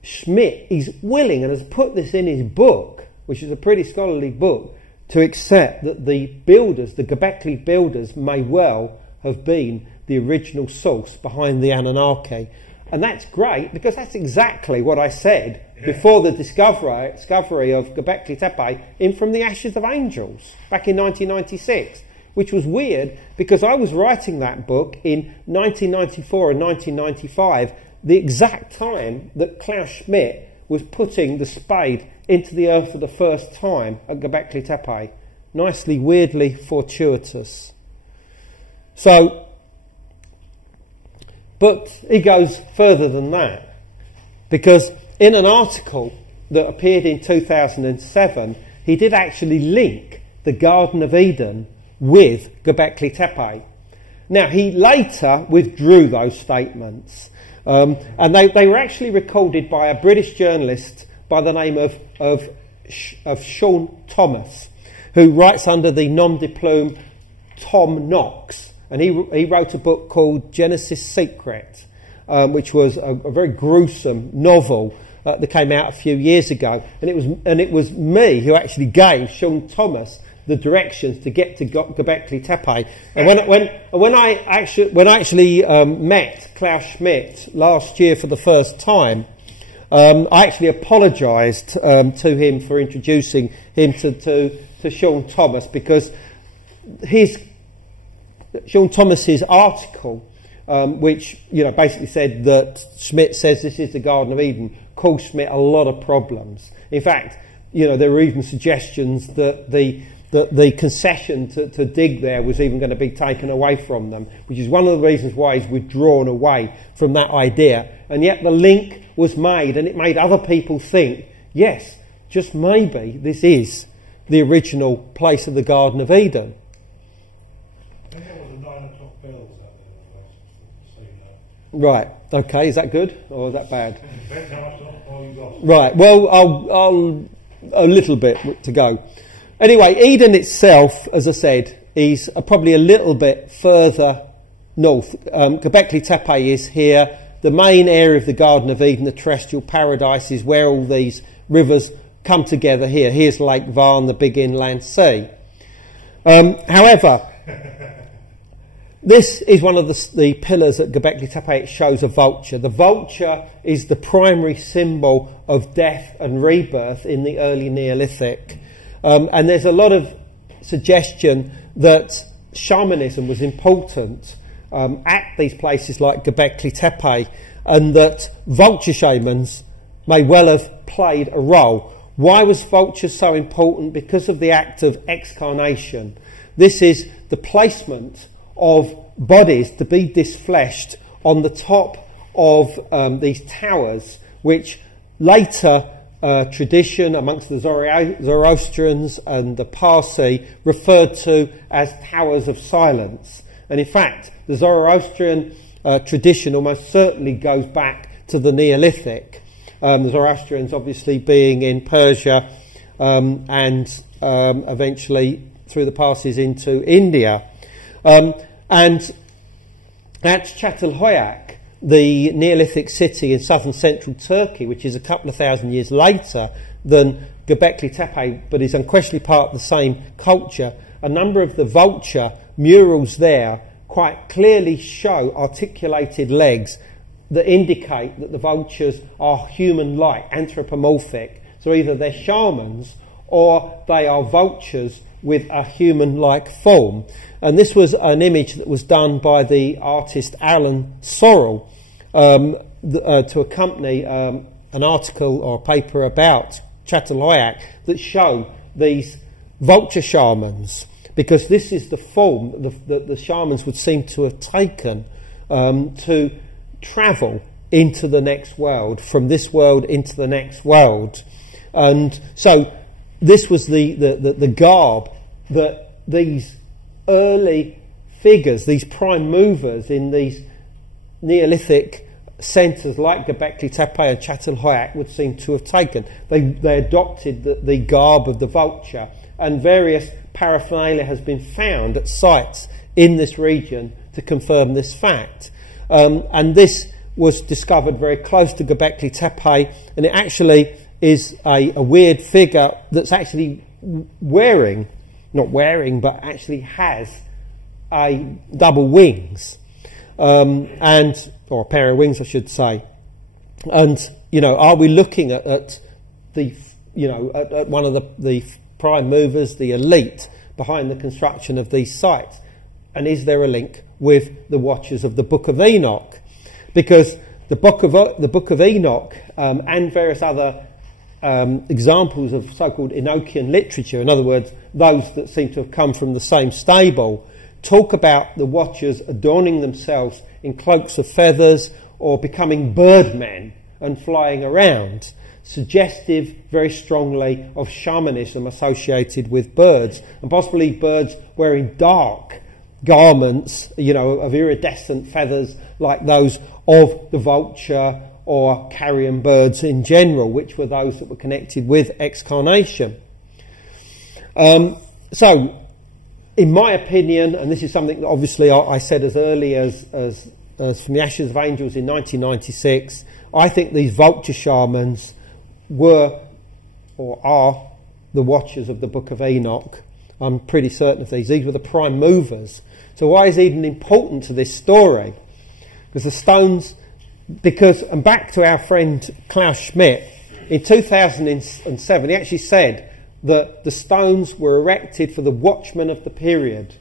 Schmidt is willing, and has put this in his book, which is a pretty scholarly book, to accept that the builders, the Gobekli builders, may well have been the original source behind the Anunnaki. And that's great, because that's exactly what I said before the discovery of Gobekli Tepe in From the Ashes of Angels back in 1996, which was weird because I was writing that book in 1994 and 1995, the exact time that Klaus Schmidt was putting the spade into the earth for the first time at Gobekli Tepe. Nicely, weirdly fortuitous. So, but he goes further than that, because in an article that appeared in 2007, he did actually link the Garden of Eden with Gobekli Tepe. Now, he later withdrew those statements, and they were actually recorded by a British journalist by the name of Sean Thomas, who writes under the nom de plume Tom Knox, and he wrote a book called Genesis Secret, which was a very gruesome novel that came out a few years ago, and it was me who actually gave Sean Thomas the directions to get to Gobekli Tepe. And when I actually met Klaus Schmidt last year for the first time, I actually apologised to him for introducing him to Sean Thomas, because Sean Thomas's article, which basically said that Schmidt says this is the Garden of Eden, caused Schmidt a lot of problems. In fact, there were even suggestions that the concession to dig there was even going to be taken away from them, which is one of the reasons why he's withdrawn away from that idea. And yet the link was made, and it made other people think, yes, just maybe this is the original place of the Garden of Eden. I think there was a 9 o'clock bells out there as well, so Right, okay, is that good or is that bad? depends how much oil you got. Right, well, I'll a little bit to go. Anyway, Eden itself, as I said, is probably a little bit further north. Gobekli Tepe is here. The main area of the Garden of Eden, the terrestrial paradise, is where all these rivers come together here. Here's Lake Van, the big inland sea. However, this is one of the pillars at Gobekli Tepe. It shows a vulture. The vulture is the primary symbol of death and rebirth in the early Neolithic. And there's a lot of suggestion that shamanism was important at these places like Gobekli Tepe, and that vulture shamans may well have played a role. Why was vulture so important? Because of the act of excarnation. This is the placement of bodies to be disfleshed on the top of these towers, which later tradition amongst the Zoroastrians and the Parsi referred to as towers of silence. And in fact, the Zoroastrian tradition almost certainly goes back to the Neolithic. The Zoroastrians obviously being in Persia and eventually through the Parsis into India. And at Çatalhöyük, the Neolithic city in southern central Turkey, which is a couple of thousand years later than Gobekli Tepe, but is unquestionably part of the same culture, a number of the vulture murals there quite clearly show articulated legs that indicate that the vultures are human-like, anthropomorphic. So either they're shamans or they are vultures with a human-like form. And this was an image that was done by the artist Alan Sorrell to accompany an article or a paper about Çatalhöyük that show these vulture shamans, because this is the form that the shamans would seem to have taken to travel into the next world, from this world into the next world. And so this was the garb that these early figures, these prime movers in these Neolithic centres like Gobekli Tepe and Çatalhöyük would seem to have taken. They adopted the garb of the vulture, and various paraphernalia has been found at sites in this region to confirm this fact. And this was discovered very close to Gobekli Tepe, and it actually is a weird figure that's actually but actually has a double wings, or a pair of wings, I should say. And, are we looking at the, at one of the prime movers, the elite behind the construction of these sites? And is there a link with the Watchers of the Book of Enoch? Because the Book of Enoch and various other examples of so-called Enochian literature, in other words, those that seem to have come from the same stable, talk about the Watchers adorning themselves in cloaks of feathers or becoming birdmen and flying around, suggestive very strongly of shamanism associated with birds, and possibly birds wearing dark garments, of iridescent feathers like those of the vulture or carrion birds in general, which were those that were connected with excarnation. So, in my opinion, and this is something that obviously I said as early as From the Ashes of Angels in 1996, I think these vulture shamans were or are the Watchers of the Book of Enoch. I'm pretty certain of these. These were the prime movers. So why is it even important to this story? Because the stones, and back to our friend Klaus Schmidt, in 2007 he actually said that the stones were erected for the watchmen of the period.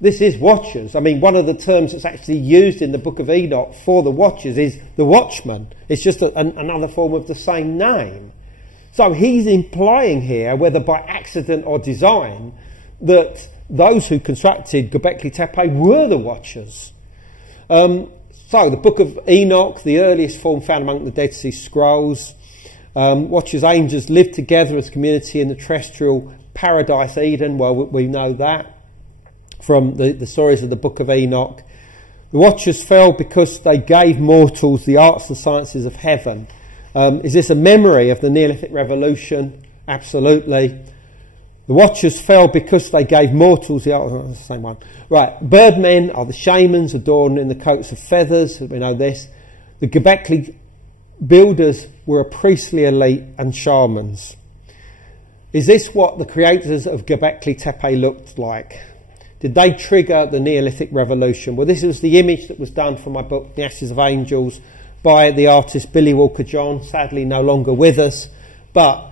This is watchers. I mean, one of the terms that's actually used in the Book of Enoch for the watchers is the watchman. It's just another form of the same name. So he's implying here, whether by accident or design, that those who constructed Gobekli Tepe were the watchers. So the Book of Enoch, the earliest form found among the Dead Sea Scrolls, Watchers, angels lived together as community in the terrestrial paradise Eden. Well, we know that from the stories of the Book of Enoch. The Watchers fell because they gave mortals the arts and sciences of heaven. Is this a memory of the Neolithic Revolution? Absolutely. The Watchers fell because they gave mortals the same one. Right, birdmen are the shamans adorned in the coats of feathers. We know this. The Gobekli builders were a priestly elite and shamans. Is this what the creators of Gobekli Tepe looked like? Did they trigger the Neolithic Revolution? Well, this was the image that was done for my book, The Ashes of Angels, by the artist Billy Walker-John, sadly no longer with us. But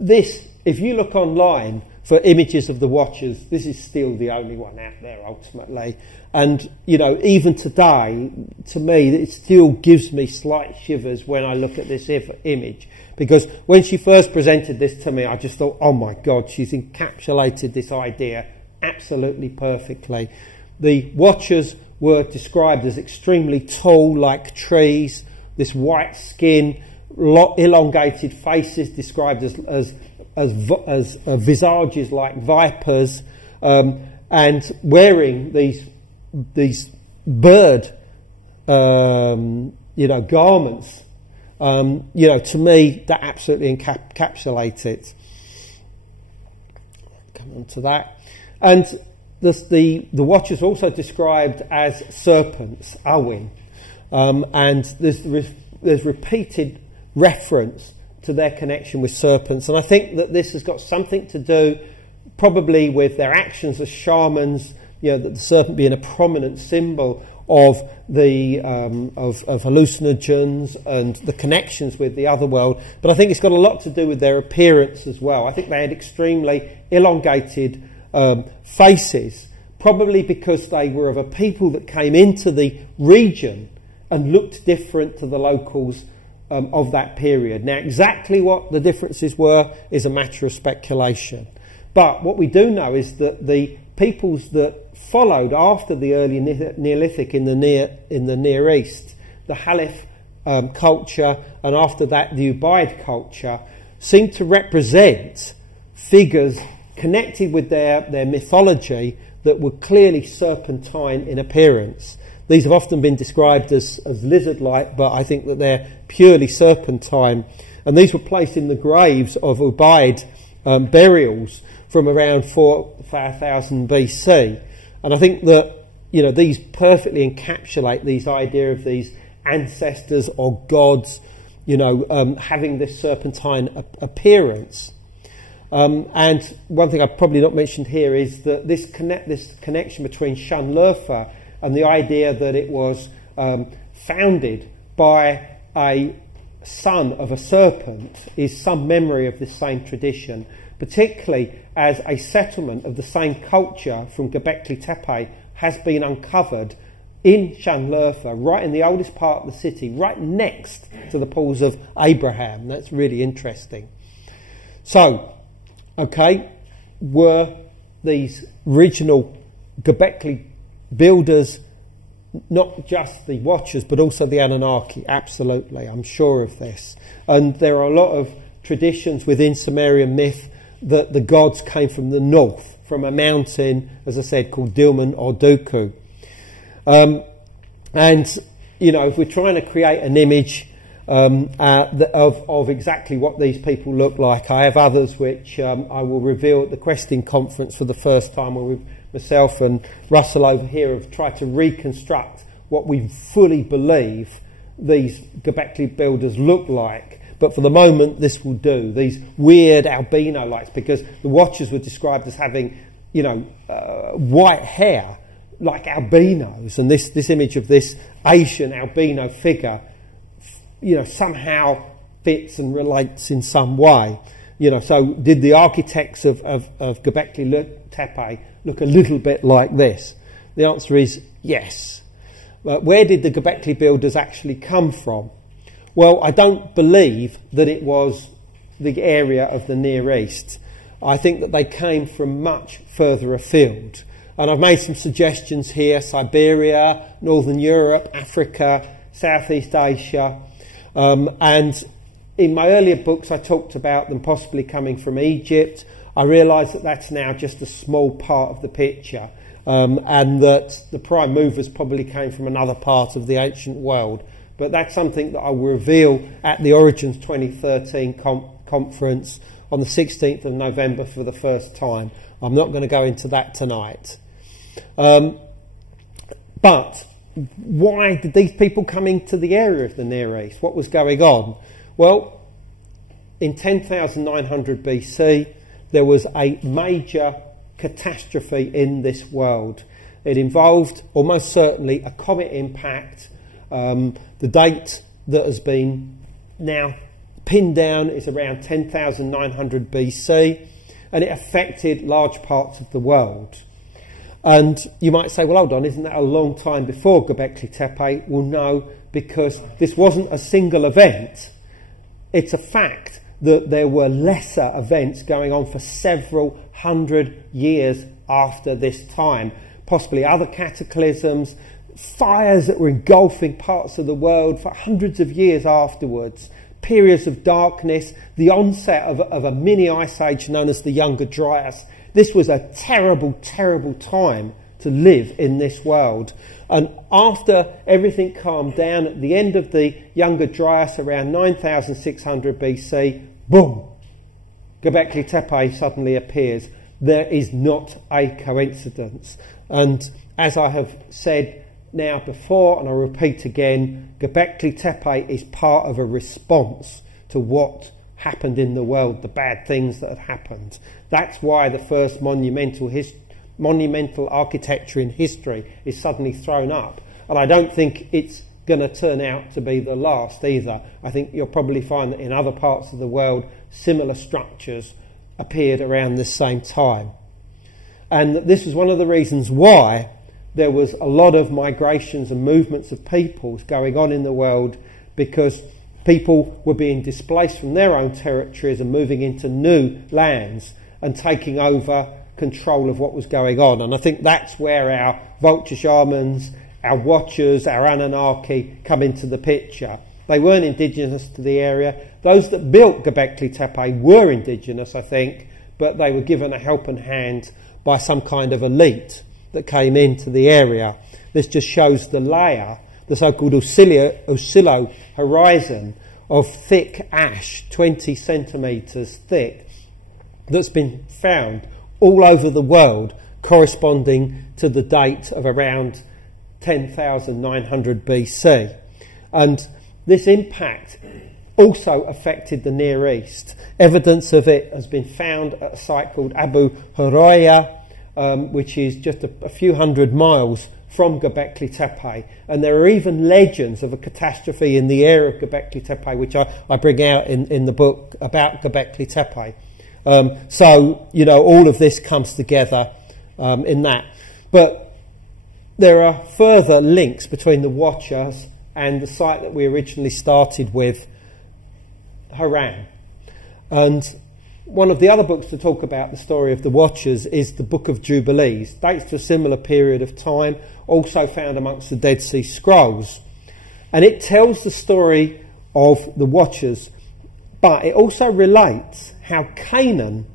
this, if you look online for images of the Watchers, this is still the only one out there ultimately. And, even today, to me, it still gives me slight shivers when I look at this image. Because when she first presented this to me, I just thought, oh my God, she's encapsulated this idea absolutely perfectly. The Watchers were described as extremely tall, like trees, this white skin, elongated faces described as visages like vipers, and wearing these bird, garments. To me, that absolutely encapsulates it. Come on to that. And the Watchers also described as serpents, Awin, and there's repeated reference to their connection with serpents, and I think that this has got something to do probably with their actions as shamans, that the serpent being a prominent symbol of the of hallucinogens and the connections with the other world. But I think it's got a lot to do with their appearance as well. I think they had extremely elongated faces, probably because they were of a people that came into the region and looked different to the locals of that period. Now, exactly what the differences were is a matter of speculation. But what we do know is that the peoples that followed after the early Neolithic in the Near East, the Halif culture, and after that the Ubaid culture, seem to represent figures connected with their mythology that were clearly serpentine in appearance. These have often been described as lizard-like, but I think that they're purely serpentine. And these were placed in the graves of Ubaid burials from around 4000 BC. And I think that, you know, these perfectly encapsulate these idea of these ancestors or gods, you know, having this serpentine appearance. And one thing I've probably not mentioned here is that this connection between Şanlıurfa and the idea that it was founded by a son of a serpent is some memory of this same tradition, particularly as a settlement of the same culture from Gobekli Tepe has been uncovered in Şanlıurfa, right in the oldest part of the city, right next to the pools of Abraham. That's really interesting. So, okay, were these original Gobekli builders not just the Watchers but also the Anunnaki? Absolutely, I'm sure of this. And there are a lot of traditions within Sumerian myth that the gods came from the north, from a mountain, as I said, called Dilmun or Duku. And, you know, if we're trying to create an image of exactly what these people look like, I have others which I will reveal at the Questing Conference for the first time, where myself and Russell over here have tried to reconstruct what we fully believe these Gobekli builders look like. But for the moment, this will do. These weird albino lights, because the Watchers were described as having, you know, white hair like albinos, and this image of this Asian albino figure, you know, somehow fits and relates in some way. You know, so did the architects of Gobekli Tepe look a little bit like this? The answer is yes. But where did the Gobekli builders actually come from? Well, I don't believe that it was the area of the Near East. I think that they came from much further afield. And I've made some suggestions here: Siberia, Northern Europe, Africa, Southeast Asia. And in my earlier books, I talked about them possibly coming from Egypt. I realise that that's now just a small part of the picture, and that the prime movers probably came from another part of the ancient world. But that's something that I will reveal at the Origins 2013 conference on the 16th of November for the first time. I'm not going to go into that tonight. But why did these people come into the area of the Near East? What was going on? Well, in 10,900 BC, there was a major catastrophe in this world. It involved almost certainly a comet impact. The date that has been now pinned down is around 10,900 BC, and it affected large parts of the world. And you might say, well, hold on, isn't that a long time before Gobekli Tepe? Well, no, because this wasn't a single event. It's a fact that there were lesser events going on for several hundred years after this time. Possibly other cataclysms, fires that were engulfing parts of the world for hundreds of years afterwards, periods of darkness, the onset of a mini ice age known as the Younger Dryas. This was a terrible, terrible time to live in this world. And after everything calmed down, at the end of the Younger Dryas, around 9,600 BC, boom, Gobekli Tepe suddenly appears. There is not a coincidence. And as I have said now before, and I'll repeat again, Gobekli Tepe is part of a response to what happened in the world, the bad things that had happened. That's why the first monumental architecture in history is suddenly thrown up. And I don't think it's going to turn out to be the last either. I think you'll probably find that in other parts of the world, similar structures appeared around this same time. And this is one of the reasons why there was a lot of migrations and movements of peoples going on in the world, because people were being displaced from their own territories and moving into new lands and taking over control of what was going on. And I think that's where our vulture shamans, our Watchers, our Anunnaki come into the picture. They weren't indigenous to the area. Those that built Gobekli Tepe were indigenous, I think, but they were given a helping hand by some kind of elite that came into the area. This just shows the layer, the so-called oscillo horizon of thick ash, 20 centimetres thick, that's been found all over the world corresponding to the date of around 10,900 BC. And this impact also affected the Near East. Evidence of it has been found at a site called Abu Huraya, which is just a few hundred miles from Gobekli Tepe. And there are even legends of a catastrophe in the area of Gobekli Tepe, which I bring out in the book about Gobekli Tepe. So, you know, all of this comes together in that. But there are further links between the Watchers and the site that we originally started with, Haran. And one of the other books to talk about the story of the Watchers is the Book of Jubilees. Dates to a similar period of time, also found amongst the Dead Sea Scrolls. And it tells the story of the Watchers, but it also relates how Canaan,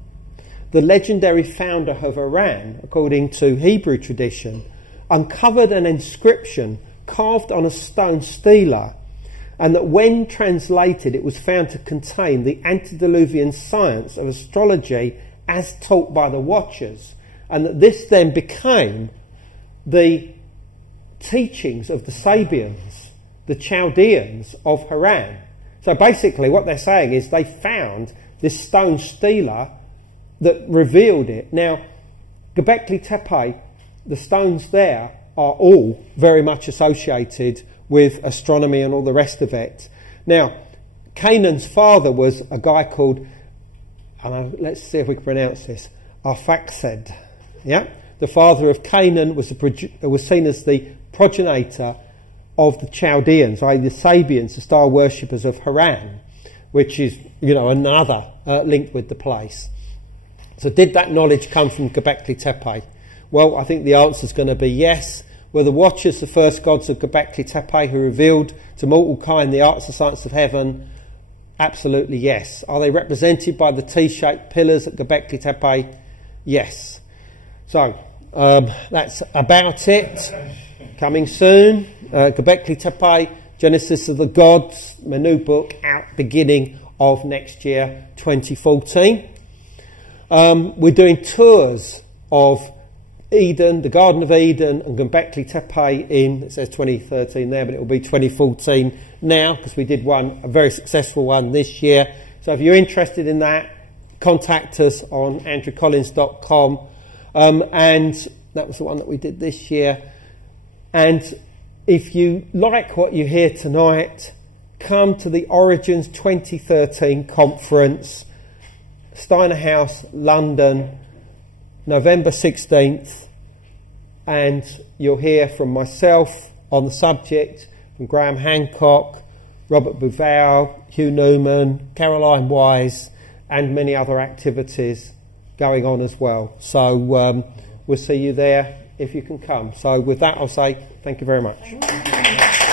the legendary founder of Haran, according to Hebrew tradition, uncovered an inscription carved on a stone stela, and that when translated it was found to contain the antediluvian science of astrology as taught by the Watchers, and that this then became the teachings of the Sabians, the Chaldeans of Haran. So basically what they're saying is they found this stone stela that revealed it. Now, Gobekli Tepe, the stones there are all very much associated with astronomy and all the rest of it. Now, Canaan's father was a guy called, let's see if we can pronounce this, Arphaxad. Yeah, the father of Canaan was seen as the progenitor of the Chaldeans, i.e. the Sabians, the star worshippers of Haran, which is, you know, another link with the place. So did that knowledge come from Gobekli Tepe? Well, I think the answer is going to be yes. Were the Watchers the first gods of Gobekli Tepe who revealed to mortal kind the arts and science of heaven? Absolutely yes. Are they represented by the T-shaped pillars at Gobekli Tepe? Yes. So that's about it. Coming soon. Gobekli Tepe, Genesis of the Gods, my new book, out beginning of next year, 2014. We're doing tours of Eden, the Garden of Eden, and Gobekli Tepe in, it says 2013 there, but it will be 2014 now, because we did a very successful one this year. So if you're interested in that, contact us on andrewcollins.com. And that was the one that we did this year. And if you like what you hear tonight, come to the Origins 2013 conference, Steiner House, London, November 16th, and you'll hear from myself on the subject, from Graham Hancock, Robert Bouval, Hugh Newman, Caroline Wise, and many other activities going on as well. So we'll see you there if you can come. So with that, I'll say thank you very much.